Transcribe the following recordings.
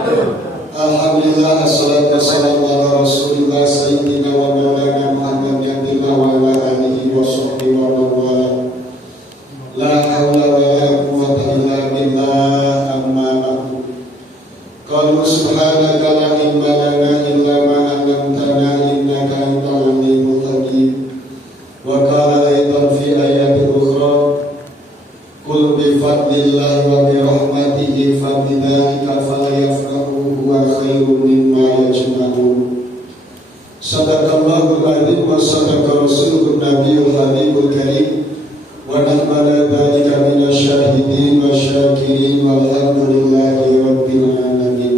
Alhamdulillah, assalatu wassalamu ala rasulillah sayyidina wa maulana Muhammad yadillah wa ala alihi wa sahbihi wa mawala. La hawla wa la quwwata illa billah, amma ba'du. Qalu subhanaka la ilma lana illa ma 'allamtana innaka antal alimul hakim. Wa qala aidan fi ayatin ukhra, qul bi fadlillahi wa bi rahmatihi fa bidzalika falyafrahu huwa khairun mimma yajma'un. Sadaqallahul adzim wa sadaqa rasuluhun nabiyul habibul karim wa nahmala dzalika minasyahidin wa syakirin walhamdulillahi rabbil alamin.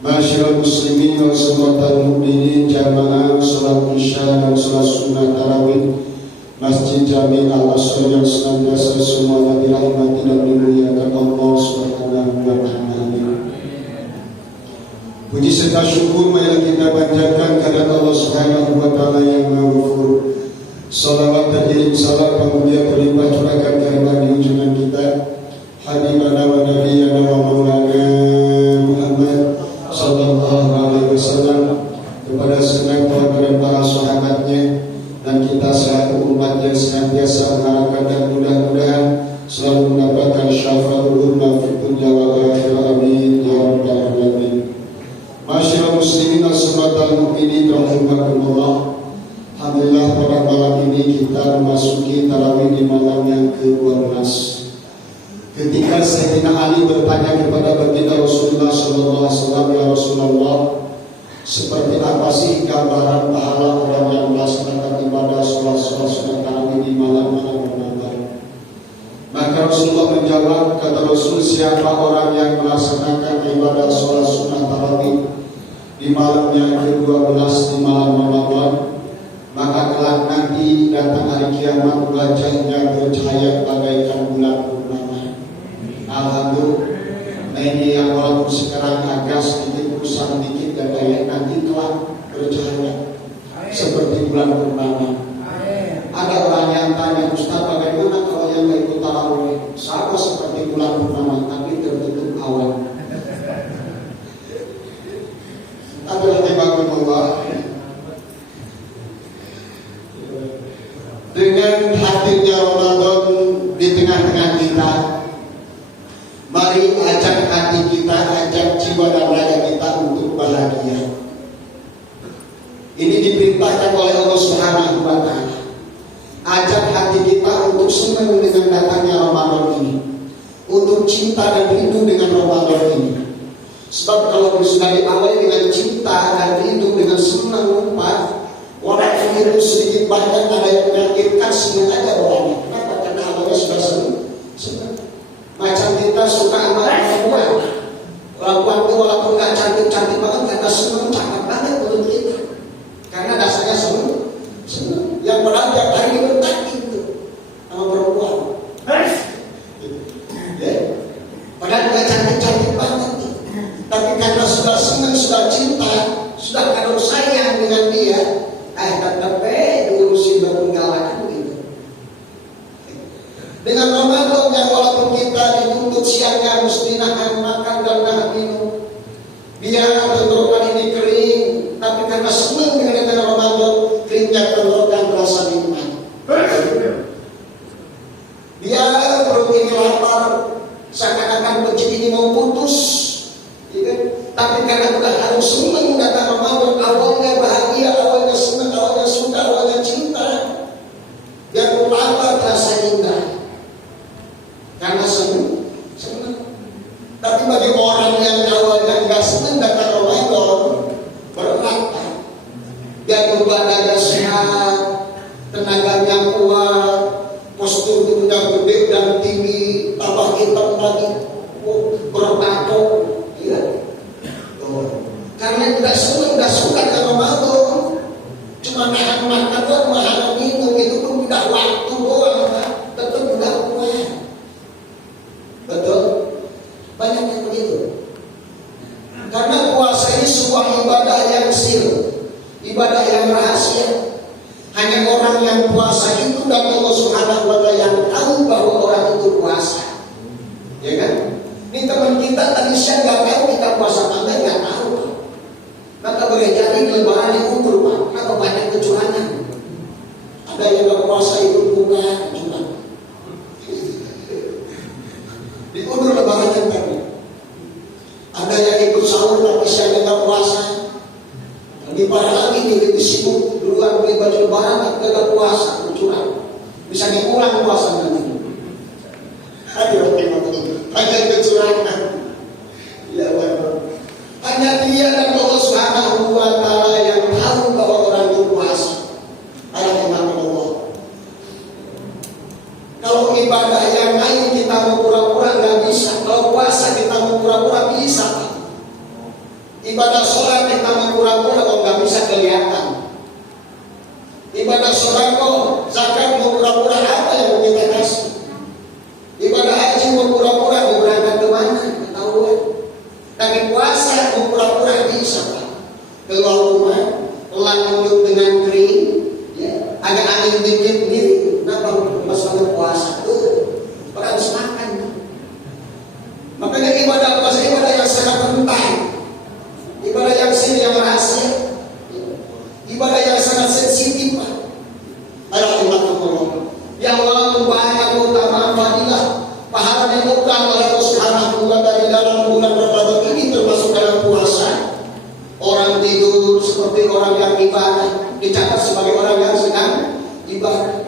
Masyaallah muslimin wa sunnatul mu'minin jamaah salat isya dan salat sunnah tarawih Masjid Jami Al-Asr yang senantiasa semuanya dirahmati dan dimuliakan Allah Subhanahu wa ta'ala. Puji serta syukur marilah kita panjatkan kepada Allah Subhanahu wa ta'ala yang Maha Ghafur. Salawat dan kirim salam pemulia berlimpah curahkan kepada junjungan kita Habibana wa Nabiyana wa Maulana Muhammad sallallahu alaihi wasallam, kepada segenap keluarga dan para sahabatnya, dan kita selaku umat yang senantiasa mengharapkan dan mudah-mudahan selalu mendapatkan syafaatul uzma fid dunya wal akhirah, amin ya rabbal alamin. Masyaallah muslimin asmatal mukminin rahimakumullah. Alhamdulillah pada malam ini kita memasuki tarawih di malam yang ke-12. Ketika Sayyidina Ali bertanya kepada baginda Rasulullah sallallahu alaihi wasallam, ya Rasulullah, seperti apa sih gambaran pahala orang yang melaksanakan ibadah sholat sunat tarawih di malam-malam Ramadan? Maka Rasulullah menjawab, kata Rasul, siapa orang yang melaksanakan ibadah sholat sunat tarawih di malam yang ke-12 di malam Ramadan, maka kelak nanti datang hari kiamat wajahnya bercahaya bagaikan bulan purnama. Alhamdulillah. Nah ini yang walaupun sekarang agak sedikit usang dikit dan daya, nanti kelak bercahaya seperti bulan purnama. Ada orang yang tanya, Ustaz, bagaimana kalau yang gak ikut tarawih? Sama seperti bulan purnama tapi tertutup awan. Tapi rahimahullah, dengan hadirnya Ramadan di tengah-tengah kita, mari ajak hati kita, ajak jiwa dan raga kita untuk bahagia. Ini diperintahkan oleh Allah Subhanahu wa ta'ala. Ajak hati kita untuk senang dengan datangnya Ramadan ini, untuk cinta dan rindu dengan Ramadan ini. Sebab kalau sudah diawali dengan cinta dan rindu, dengan senang lupa, orang itu sedikit banyak ada yang menyakitkan senang aja orangnya. Kenapa? Karena awalnya sudah senang. Macam kita suka sama perempuan. Perempuan itu walaupun gak cantik-cantik banget, karena senang cakep banget menurut kita. Karena dasarnya senang. Yang orang tiap hari bertanya itu sama perempuan. Padahal gak cantik-cantik banget. Tapi karena sudah senang, sudah cinta, sudah kado sayang dengan dia, tetap diurusin berpengalaman begitu. Dengan Ramadan yang walaupun kita dituntut siangnya mesti nahan makan dan nahan minum, biar tenggorokan ini kering, tapi karena senang dengan Ramadan, keringnya tenggorokan terasa nikmat. Biar perut ini lapar, seakan-akan masjid ini mau putus, ya, tapi karena udah harus senang datang Ramadan, awalnya bahagia, awalnya senang, awalnya suka, awalnya cinta, biar lapar terasa indah. Karena senang. Tapi bagi orang yang awalnya nggak senang datang Ramadan, berat. Dia badannya sehat, tenaganya kuat, postur tubuhnya gede dan tinggi, tambah hitam lagi, bertato, ya. Karena tidak senang, tidak suka dengan Ramadan, cuma nahan makan doang, nahan minum, itu pun tidak waktu doang, tetap tidak kuat. Betul? Banyak yang begitu. Karena puasa ini sebuah ibadah yang sir, ibadah yang rahasia. Hanya orang yang puasa itu dan Allah Subhanahu wa ta'ala yang tahu bahwa orang itu puasa. Ya kan? Ini teman kita tadi siang gak tahu kita puasa. sahur tapi siang nggak puasa. Lebih parah lagi nih, lebih sibuk duluan beli baju lebaran nggak puasa, curang. Bisa diulang puasa nanti. Aduh, hanya kecurangan. Ya Allah. Hanya Dia dan Allah Subhanahu wa Ta'ala yang tahu bahwa orang itu puasa. Allah. Kalau ibadah yang lain kita mau pura-pura nggak bisa. Kalau puasa kita mau pura-pura bisa. Ibadah sholat kita mau pura-pura kalau nggak bisa kelihatan. Ibadah sodako, zakat mau pura-pura apa yang mau kita kasih. Ibadah haji mau pura-pura mau berangkat ke mana? Ketahuan. Tapi puasa mau pura-pura bisa Pak. Keluar rumah, pelan mulut dengan kering, ya, agak angin dikit gitu. Kenapa pas banget puasa? Orang harus makan. Makanya ibadah puasa ibadah yang sangat penting. Ibadah yang yang rahasia. Ibadah yang sangat sensitif Pak. Alhamdulillah. Yang walaupun banyak keutamaan fadilah, pahala dibuka oleh Allah Subhanahu wa Ta'ala dalam bulan Ramadan ini termasuk dalam puasa. Orang tidur seperti orang yang ibadah, dicatat sebagai orang yang sedang ibadah.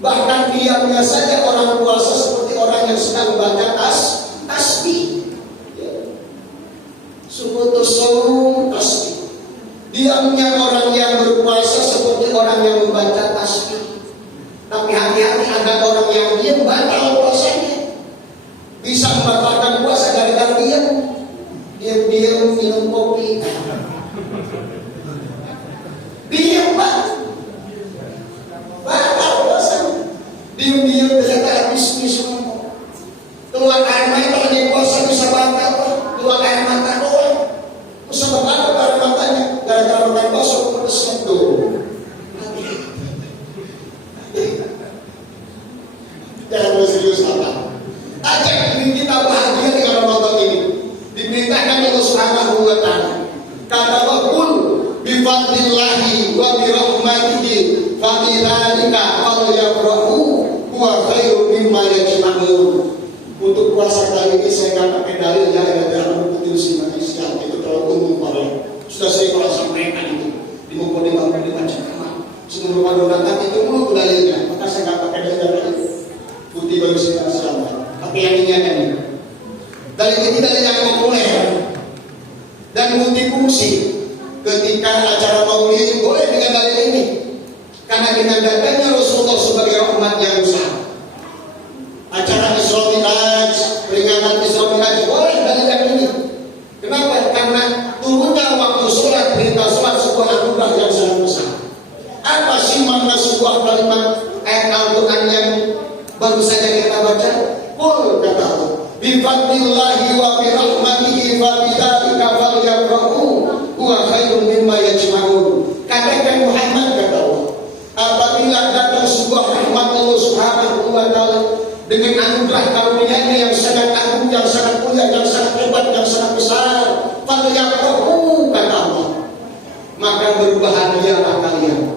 Bahkan diamnya saja orang puasa seperti orang yang sedang membaca tasbih. Subutus saum tasbih. Diamnya orang yang berpuasa seperti orang yang membaca tasbih. Tapi hati-hati ada orang yang diam batal puasanya. Bisa membatalkan puasa gara-gara diam. Diam-diam minum kopi. Diam Pak. Batal puasanya. Diam-diam ternyata habis minum. Keluar air mata di puasa bisa batal Pak. Keluar air mata doang. Sebab apa air matanya? Gara-gara makan bakso pedesnya tuh. Jangan serius apa? Ajak diri kita bahagia dengan Ramadan ini. Diperintahkan Allah Subhanahu wa Ta'ala. Kata Allah, bi fadlillahi wa bi rahmatihi fa bidzalika falyafrahu huwa khairum mimma yajma'un. Untuk puasa kali ini saya nggak pakai dalil ya, dalam betul simak Islam itu terlalu umum Pak. Sudah saya pernah sampaikan itu di mukadimah jamaah. Sebelum Ramadan datang itu dulu dalilnya, maka saya nggak pakai dalil itu. Putih bagi simak Islam. Tapi yang ini ada nih. Dalil ini dalil yang populer dan multifungsi. Ketika acara maulid boleh dengan dalil ini, karena dengan datangnya Rasulullah sebagai rahmat yang besar. Acara Isra Mi'raj, peringatan Isra Mi'raj boleh dalil yang ini. Kenapa? Karena turunnya waktu sholat, perintah sholat sebuah anugerah yang sangat besar. Apa sih makna sebuah kalimat ayat Al-Quran yang baru saja kita baca? Qul kata Allah, bi fadlillahi wa bi rahmatihi fa bidzalika falyafrahu huwa khairum mimma yajma'un. Katakan Muhammad kata Allah, apabila datang sebuah rahmat Allah Subhanahu wa Ta'ala dengan anugerah karunia-Nya yang sangat agung, yang sangat mulia, yang sangat hebat, yang sangat besar, falyafrahu kata Allah, maka berbahagialah kalian.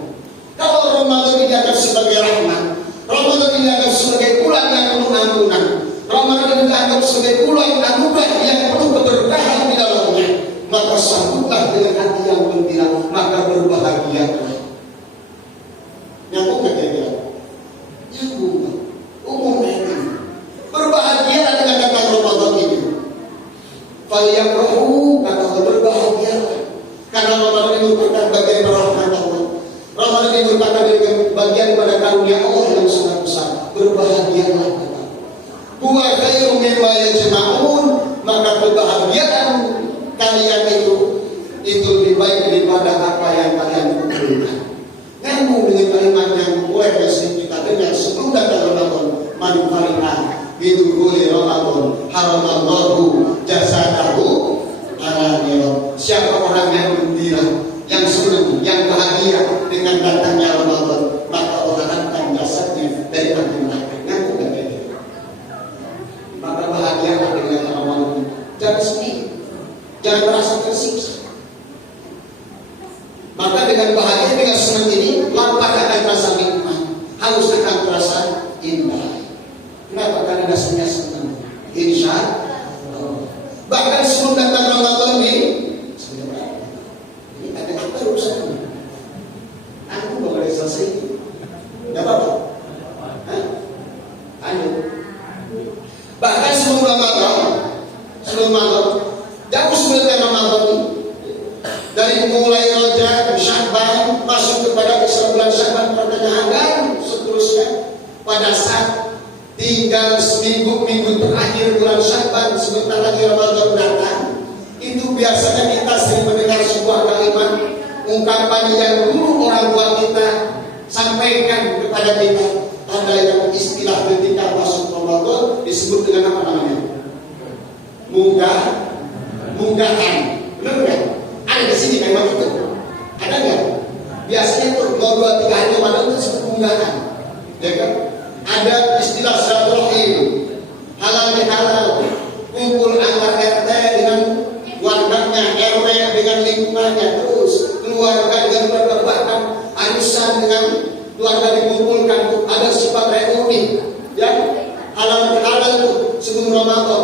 Kalau Ramadan dianggap sebagai rahmat, Ramadan dianggap sebagai bulan yang penuh ampunan, Ramadan dianggap sebagai bulan anugerah yang penuh keberkahan di dalamnya, maka sambutlah dengan hati yang gembira, maka berbahagialah. Nyambung gak kira-kira? Nyambung. Umum ini berbahagialah dengan datang Ramadan ini. Falyafrahu kata Allah, berbahagialah karena Ramadan ini merupakan bagian rahmat Allah. Ramadan ini merupakan bagian pada karunia Allah yang sangat besar. Berbahagialah kata Allah. Huwa khairum mimma yajma'un, maka kebahagiaan kalian itu lebih baik daripada apa yang kalian kumpulkan. Nyambung dengan kalimat yang boleh kita dengar sebelum datang Ramadan. Man fariha bidukhuli Ramadan haramallahu jasadahu ala nar. Siapa orang yang gembira, yang senang, yang bahagia dengan datangnya Ramadan, maka Allah akan jasadnya dari api neraka. Nyambung gak ini? Maka bahagialah dengan Ramadan. Jangan sedih, jangan merasa tersiksa. Maka dengan bahagia, dengan senang ini, lapar akan terasa nikmat, haus akan terasa indah. Kenapa? Karena dasarnya senang. Insya Allah. Bahkan sebelum datang Ramadan ini, sulitnya Ramadan ini. Dari mulai Rajab, Sya'ban, masuk kepada bulan Sya'ban pertengahan dan seterusnya. Pada saat tinggal seminggu terakhir bulan Sya'ban, sebentar lagi Ramadan datang, itu biasanya kita sering mendengar sebuah kalimat ungkapan yang dulu orang tua kita sampaikan kepada kita. Ada yang istilah ketika masuk Ramadan disebut dengan apa namanya? Munggahan. Benar nggak? Ada di sini kalimat itu? Ada nggak? Biasanya itu 2-3 hari Ramadan itu disebut munggahan, ya kan? Ada istilah silaturahim, halal bihalal, kumpul antar RT dengan warganya, RW dengan lingkungannya, terus keluarga dengan keluarga, bahkan arisan dengan keluarga dikumpulkan. Ada sifat reuni, ya, halal bihalal itu sebelum Ramadan,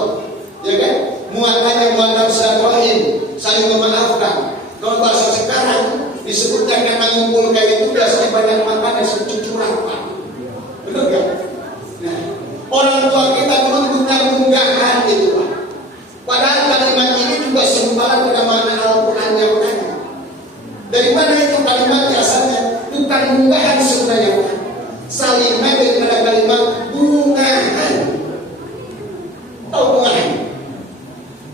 ya kan? Muatan silaturahim, saling memaafkan. Kalau bahasa sekarang disebutnya karena ngumpul kayak itu biasanya banyak makan dan secucuran, Pak. Betul kan? Nah, orang tua kita dulu punya munggahan itu, Pak. Padahal kalimat ini juga serupa dengan makna Al-Quran yang lain. Dari mana itu kalimat asalnya? Bukan munggahan sebenarnya, Pak. Salimah daripada kalimat bungahan. Tahu bungahan?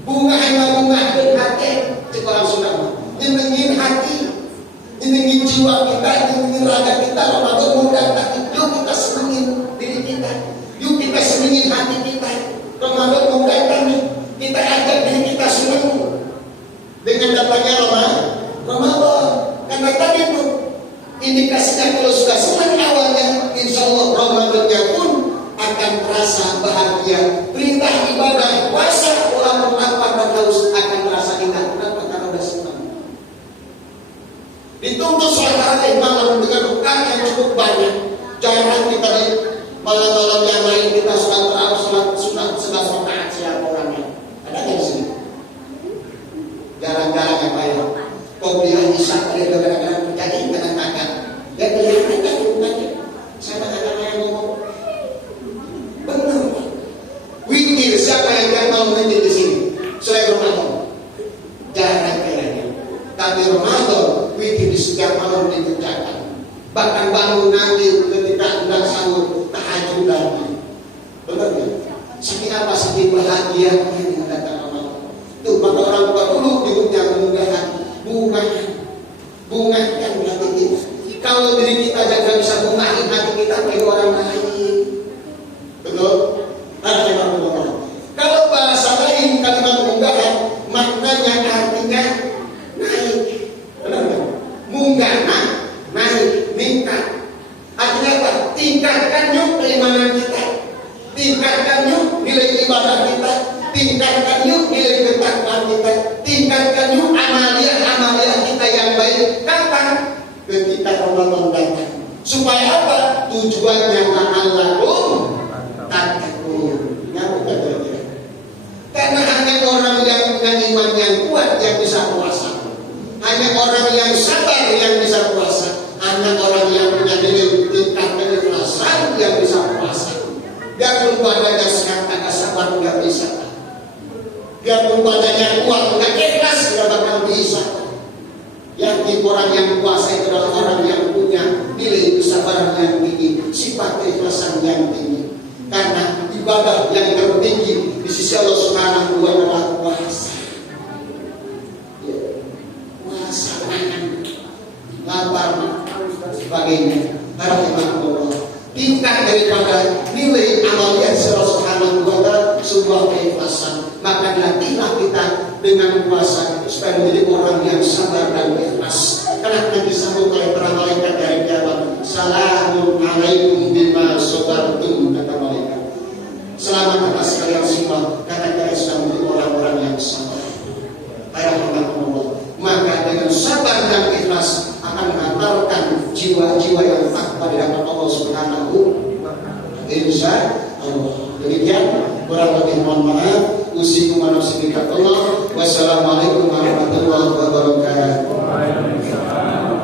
Bungahan mabungahkan hati. Cek orang Sunda, nyenengin hati, nyenengin jiwa kita, nyenengin raga kita. Ramadan mau datang, yuk kita senengin diri kita, yuk kita senengin hati kita. Ramadan mau datang nih, kita ajak diri kita seneng dengan datangnya Ramadan. Karena tadi itu indikasinya kalau sudah senang awalnya, insya Allah Ramadannya pun akan terasa bahagia. Perintah ibadah puasa orang lapar dan haus akan terasa indah. Kenapa? Karena sudah senang. Dituntut sholat tarawih malam dengan rakaat yang cukup banyak. Jarang kita di malam-malam yang lain kita sholat tarawih, sholat sunat 11 rakaat siapa orangnya? Ada nggak di sini? Jarang-jarang yang banyak. Kau bilang Isya dia kadang-kadang jadi kadang-kadang. Ya kelihatan kan bukannya. Saya kadang-kadang ngomong. Benar. Witir siapa yang mau menjadi di sini? Selain Ramadan. Jarang kayaknya. Tapi Ramadan witir di setiap malam dikerjakan. Bahkan bangun nanti ketika hendak sahur tahajud lagi. Benar ya? Saking apa? Saking bahagia dengan datang Ramadan. Tuh maka orang tua dulu hidupnya mengunggahan bungahan hati kita. Kalau diri kita jaga bisa bungahin hati kita bagi orang lain. Betul? Kalau bahasa lain kalimat munggahan maknanya artinya naik. Benar nggak? Munggah naik, meningkat. Artinya apa? Tingkatkan yuk keimanan kita, tingkatkan yuk nilai ibadah kita, tingkatkan yuk nilai ketakwaan kita, tingkatkan yuk amalia kita yang baik. Kapan? Ketika Ramadan datang. Supaya apa? Tujuannya la'allakum tattaqun. Karena hanya orang yang punya iman yang kuat yang bisa puasa. Hanya orang yang sabar yang bisa puasa. Hanya orang yang punya nilai tingkat keikhlasan yang bisa puasa. Biarpun badannya sehat agak sabar nggak bisa. Biarpun badannya kuat nggak ikhlas nggak bakal bisa. Yang orang yang puasa itu adalah orang yang punya nilai kesabaran yang tinggi, sifat keikhlasan yang tinggi. Karena ibadah yang tertinggi di sisi Allah Subhanahu wa taala puasa. Puasa lapar sebagainya. Alhamdulillah. Tingkat daripada nilai amaliyah Allah Subhanahu wa taala sebuah keikhlasan. Maka latihlah kita dengan puasa supaya menjadi orang yang sabar dan ikhlas. Karena nanti disambut oleh para malaikat dari kiamat. Salamun alaikum bima sabartum, kata malaikat. Selamat atas kalian semua karena kalian sudah menjadi orang-orang yang sabar. Alhamdulillah. Maka dengan sabar dan ikhlas akan mengantarkan jiwa-jiwa yang takwa di hadapan Allah Subhanahu wa taala. Insya Allah. Demikian kurang lebih mohon maaf. Usikum wa nafsi